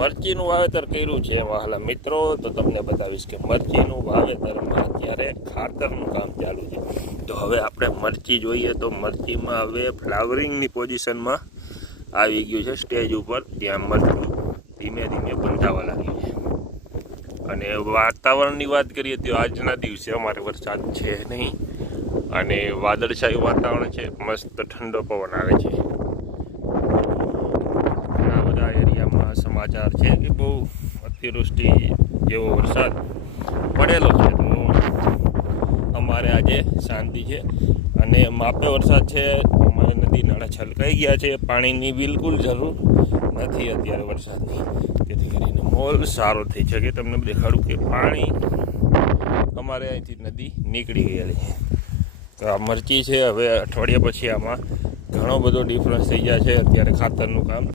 મરચીનું વાવેતર કર્યું છે વહાલા મિત્રો. તો તમને બતાવીશ કે મરચીનું વાવેતરમાં અત્યારે ખાતરનું કામ ચાલુ છે. તો હવે આપણે મરચી જોઈએ તો મરચીમાં હવે ફ્લાવરિંગની પોઝિશનમાં આવી ગયું છે. સ્ટેજ ઉપર ત્યાં મરચું ધીમે ધીમે બંધાવા લાગ્યું છે. અને વાતાવરણની વાત કરીએ તો આજના દિવસે અમારે વરસાદ છે નહીં અને વાદળછાયું વાતાવરણ છે. મસ્ત ઠંડો પવન આવે છે. ઘણા બધા એરિયામાં સમાચાર છે કે બહુ અતિવૃષ્ટિ જેવો વરસાદ પડેલો છે. તો અમારે આજે શાંતિ છે અને માપે વરસાદ છે. અમારે નદી નાળા છલકાઈ ગયા છે. પાણીની બિલકુલ જરૂર નથી અત્યારે વરસાદની, જેથી કરીને મોલ સારો થઈ શકે. તમને દેખાડું કે પાણી અમારે અહીંથી નદી નીકળી ગયેલી છે. તો આ મરચી છે. હવે અઠવાડિયા પછી આમાં ઘણો બધો ડિફરન્સ થઈ જાય છે. અત્યારે ખાતરનું કામ